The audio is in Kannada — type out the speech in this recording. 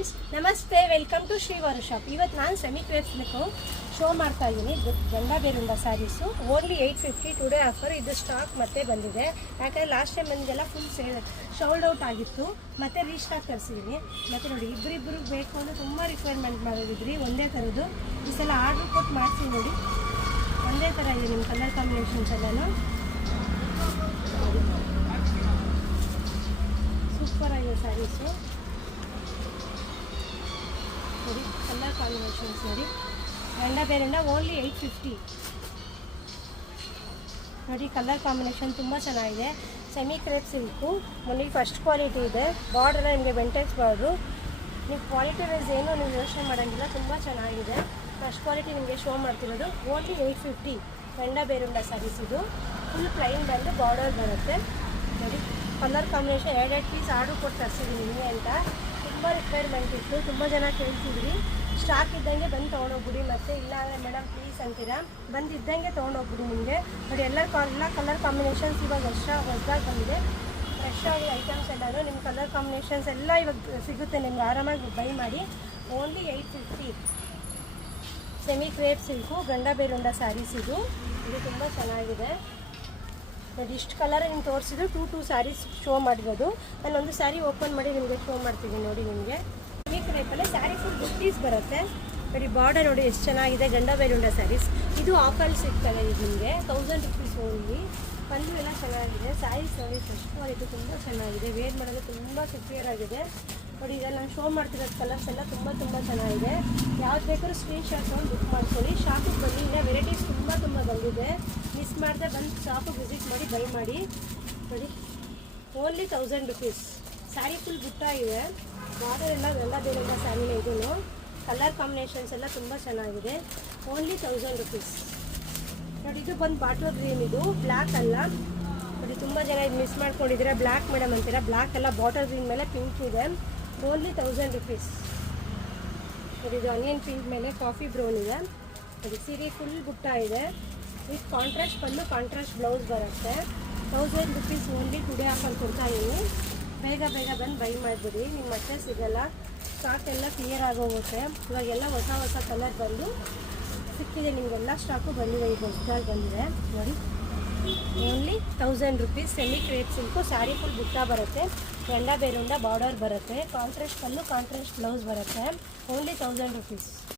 ಫ್ರೆಂಡ್ಸ್ ನಮಸ್ತೆ, ವೆಲ್ಕಮ್ ಟು ಶ್ರೀ ಶಾಪ್. ಇವತ್ತು ನಾನು ಸೆಮಿ ಕ್ರೇಪ್ ಸಿಲ್ಕು ಶೋ ಮಾಡ್ತಾ ಇದ್ದೀನಿ. ಗಂಡ ಬೇರುಂಡ ಸ್ಯಾರೀಸು ಓನ್ಲಿ 850 ಟುಡೇ ಆಫರ್. ಇದು ಸ್ಟಾಕ್ ಮತ್ತೆ ಬಂದಿದೆ. ಯಾಕಂದರೆ ಲಾಸ್ಟ್ ಟೈಮ್ ಬಂದಿದ್ದೆಲ್ಲ ಫುಲ್ ಶೋಲ್ಡ್ ಔಟ್ ಆಗಿತ್ತು, ಮತ್ತೆ ರೀಸ್ಟಾಕ್ ತರಿಸಿದ್ದೀನಿ. ಮತ್ತು ನೋಡಿ, ಇಬ್ಬರಿಬ್ಬರಿಗೆ ಬೇಕು ಅಂದರೆ ತುಂಬ ರಿಕ್ವೈರ್ಮೆಂಟ್ ಮಾಡಿದ್ರಿ. ಒಂದೇ ಥರದ್ದು ಈ ಸಲ ಆರ್ಡ್ರ್ ಕೊಟ್ಟು ಮಾಡ್ತೀನಿ. ನೋಡಿ, ಒಂದೇ ಥರ ಇದೆ ನಿಮ್ಮ ಕಲರ್ ಕಾಂಬಿನೇಷನ್ಸ್ ಎಲ್ಲನೂ ಸೂಪರ್ ಆಗಿದೆ ಸ್ಯಾರೀಸು. ನೋಡಿ ಕಲರ್ ಕಾಂಬಿನೇಷನ್ಸ್ ನೋಡಿ, ಗಂಡ ಬೇರೆಂಡ ಓನ್ಲಿ 850. ನೋಡಿ ಕಲರ್ ಕಾಂಬಿನೇಷನ್ ತುಂಬ ಚೆನ್ನಾಗಿದೆ. ಸೆಮಿ ಕ್ರೇಪ್ ಸಿಲ್ಕು, ಮೊನ್ನೆ ಫಸ್ಟ್ ಕ್ವಾಲಿಟಿ ಇದೆ. ಬಾರ್ಡರ್ ನಿಮಗೆ ವೆಂಟೇಜ್ ಬಾರ್ಡ್ರು. ನೀವು ಕ್ವಾಲಿಟಿ ವೈಸ್ ಏನು ನೀವು ಯೋಚನೆ ಮಾಡೋಂಗಿಲ್ಲ, ತುಂಬ ಚೆನ್ನಾಗಿದೆ. ಫಸ್ಟ್ ಕ್ವಾಲಿಟಿ ನಿಮಗೆ ಶೋ ಮಾಡ್ತಿರೋದು ಓನ್ಲಿ 850. ಗಂಡ ಬೇರುಂಡ ಸ್ಯಾರೀಸ್ ಇದು. ಫುಲ್ ಪ್ಲೈನ್ ಬಂದು ಬಾರ್ಡರ್ ಬರುತ್ತೆ. ನೋಡಿ ಕಲರ್ ಕಾಂಬಿನೇಷನ್ 2 ಪೀಸ್ ಆರ್ಡ್ರ್ ಕೊಟ್ಟು ತರಿಸಿದ್ದೀನಿ ನಿಮಗೆ ಅಂತ. ತುಂಬ ರಿಕ್ವೈರ್ಮೆಂಟ್ ಇತ್ತು, ತುಂಬ ಜನ ಕೇಳ್ತಿದ್ರಿ. ಸ್ಟಾಕ್ ಇದ್ದಂಗೆ ಬಂದು ತೊಗೊಂಡೋಗ್ಬಿಡಿ, ಮತ್ತು ಇಲ್ಲ ಅಂದರೆ ಮೇಡಮ್ ಪ್ಲೀಸ್ ಅಂತೀರಾ, ಬಂದಿದ್ದಂಗೆ ತೊಗೊಂಡೋಗ್ಬಿಡಿ. ನಿಮಗೆ ನೋಡಿ ಎಲ್ಲ ಕಲರ್ ಕಾಂಬಿನೇಷನ್ಸ್ ಇವಾಗ ಹೊಸದಾಗಿ ಬಂದಿದೆ. ಫ್ರೆಶ್ ಆಗಿ ಐಟಮ್ಸ್ ಎಲ್ಲರೂ ನಿಮ್ಮ ಕಲರ್ ಕಾಂಬಿನೇಷನ್ಸ್ ಎಲ್ಲ ಇವಾಗ ಸಿಗುತ್ತೆ ನಿಮ್ಗೆ. ಆರಾಮಾಗಿ ಬೈ ಮಾಡಿ. ಓನ್ಲಿ 850. ಸೆಮಿ ಕ್ರೇಪ್ ಸಿಲ್ಕು ಗಂಡ ಬೇರುಂಡ ಸ್ಯಾರೀಸ್ ಇದು ತುಂಬ ಚೆನ್ನಾಗಿದೆ. ನೋಡಿ ಇಷ್ಟು ಕಲರ್ ನಿಮ್ಗೆ ತೋರಿಸಿದ್ರು. 2 ಸ್ಯಾರೀಸ್ ಶೋ ಮಾಡಿರೋದು. ನಾನೊಂದು ಸ್ಯಾರಿ ಓಪನ್ ಮಾಡಿ ನಿಮಗೆ ಶೋ ಮಾಡ್ತೀನಿ. ನೋಡಿ ನಿಮಗೆ ಈ ಕ್ರೇಪಲ್ಲೇ ಸ್ಯಾರಿ ಫುಲ್ ಬುಟ್ಟೀಸ್ ಬರುತ್ತೆ. ನೋಡಿ ಬಾರ್ಡರ್ ನೋಡಿ ಎಷ್ಟು ಚೆನ್ನಾಗಿದೆ. ಗಂಡ ಬೇರುಂಡ ಸ್ಯಾರೀಸ್ ಇದು ಆಫಲ್ಲಿ ಸಿಗ್ತದೆ. ಇದು ನಿಮಗೆ 1000 ರುಪೀಸ್ ಓನ್ಲಿ. ಪಲ್ಲು ಎಲ್ಲ ಚೆನ್ನಾಗಿದೆ. ಸ್ಯಾರೀಸ್ ನೋಡಿ ಫ್ರೆಶ್ ಕ್ವಾಲಿಟಿ ತುಂಬ ಚೆನ್ನಾಗಿದೆ. ವೇರ್ ಮಾಡೋದು ತುಂಬ ಸೆಕ್ಯೂರ್ ಆಗಿದೆ. ನೋಡಿ ಇದೆಲ್ಲ ನಾನು ಶೋ ಮಾಡ್ತಿರೋದು ಕಲರ್ಸ್ ಎಲ್ಲ ತುಂಬ ಚೆನ್ನಾಗಿದೆ. ಯಾವ್ದು ಬೇಕಾದ್ರೂ ಸ್ಕ್ರೀನ್ ಶಾಟ್ ತೊಗೊಂಡು ಬುಕ್ ಮಾಡ್ಕೊಳ್ಳಿ. ಶಾಪಿಗೆ ಬನ್ನಿ, ಇಲ್ಲ ವೆರೈಟೀಸ್ ತುಂಬ ಬಂದಿದೆ. ಮಿಸ್ ಮಾಡದೆ ಬಂದು ಶಾಪಿಗೆ ವಿಸಿಟ್ ಮಾಡಿ ಬೈ ಮಾಡಿ. ನೋಡಿ ಓನ್ಲಿ 1000 ರುಪೀಸ್. ಸ್ಯಾರಿ ಫುಲ್ ಬುಟ್ಟ ಇದೆ. ಬಾರ್ಡರ್ ಎಲ್ಲ ಬೇರೆಲ್ಲ ಸ್ಯಾರಿನೇ. ಇದೂ ಕಲರ್ ಕಾಂಬಿನೇಷನ್ಸ್ ಎಲ್ಲ ತುಂಬ ಚೆನ್ನಾಗಿದೆ. Only 1000 rupees. ನೋಡಿ ಇದು ಬಂದು ಬಾಟಲ್ ಗ್ರೀನ್, ಇದು ಬ್ಲ್ಯಾಕ್ ಅಲ್ಲ. ನೋಡಿ ತುಂಬ ಜನ ಇದು ಮಿಸ್ ಮಾಡ್ಕೊಂಡಿದ್ದೀರಾ. ಬ್ಲ್ಯಾಕ್ ಮೇಡಮ್ ಅಂತೀರಾ. ಬ್ಲ್ಯಾಕ್ ಎಲ್ಲ ಬಾಟಲ್ ಗ್ರೀನ್ ಮೇಲೆ ಪಿಂಕ್ ಇದೆ. Only 1000 rupees. ನೋಡಿ ಇದು ಆನಿಯನ್ ಪಿಂಕ್ ಮೇಲೆ ಕಾಫಿ ಬ್ರೌನ್ ಇದೆ. ನೋಡಿ ಸೀರೆ ಫುಲ್ ಬುಟ್ಟ ಇದೆ. ಇದು ಕಾಂಟ್ರಾಸ್ಟ್ ಬಂದು ಕಾಂಟ್ರಾಸ್ಟ್ ಬ್ಲೌಸ್ ಬರುತ್ತೆ. 1000 ರುಪೀಸ್ ಓನ್ಲಿ. ಟುಡೇ ಆಫರ್ ಕೊಡ್ತಾ ಇದ್ದೀನಿ. ಬೇಗ ಬಂದು ಬೈ ಮಾಡಿಬಿಡಿ. ನಿಮ್ಮ ಮತ್ತೆ ಸಿಗಲ್ಲ. ಸ್ಟಾಕ್ ಎಲ್ಲ ಕ್ಲಿಯರ್ ಆಗೋಗುತ್ತೆ. ಇವಾಗೆಲ್ಲ ಹೊಸ ಕಲರ್ ಬಂದು ಸಿಕ್ಕಿದೆ. ನಿಮಗೆಲ್ಲ ಸ್ಟಾಕು ಬಂದಿದೆ. ಈಗ ಹೊಸದಾಗಿ ಬಂದಿದೆ. ನೋಡಿ only 1000 rupees. Semi crepe silk. Sari full ಬುಟ್ಟ ಬರುತ್ತೆ. ಗಂಡ ಬೇರುಂಡ ಬಾರ್ಡರ್ ಬರುತ್ತೆ. ಕಾಂಟ್ರಾಸ್ಟ್ ಪಲ್ಲು ಕಾಂಟ್ರಾಸ್ಟ್ ಬ್ಲೌಸ್ ಬರುತ್ತೆ. Only 1000 rupees.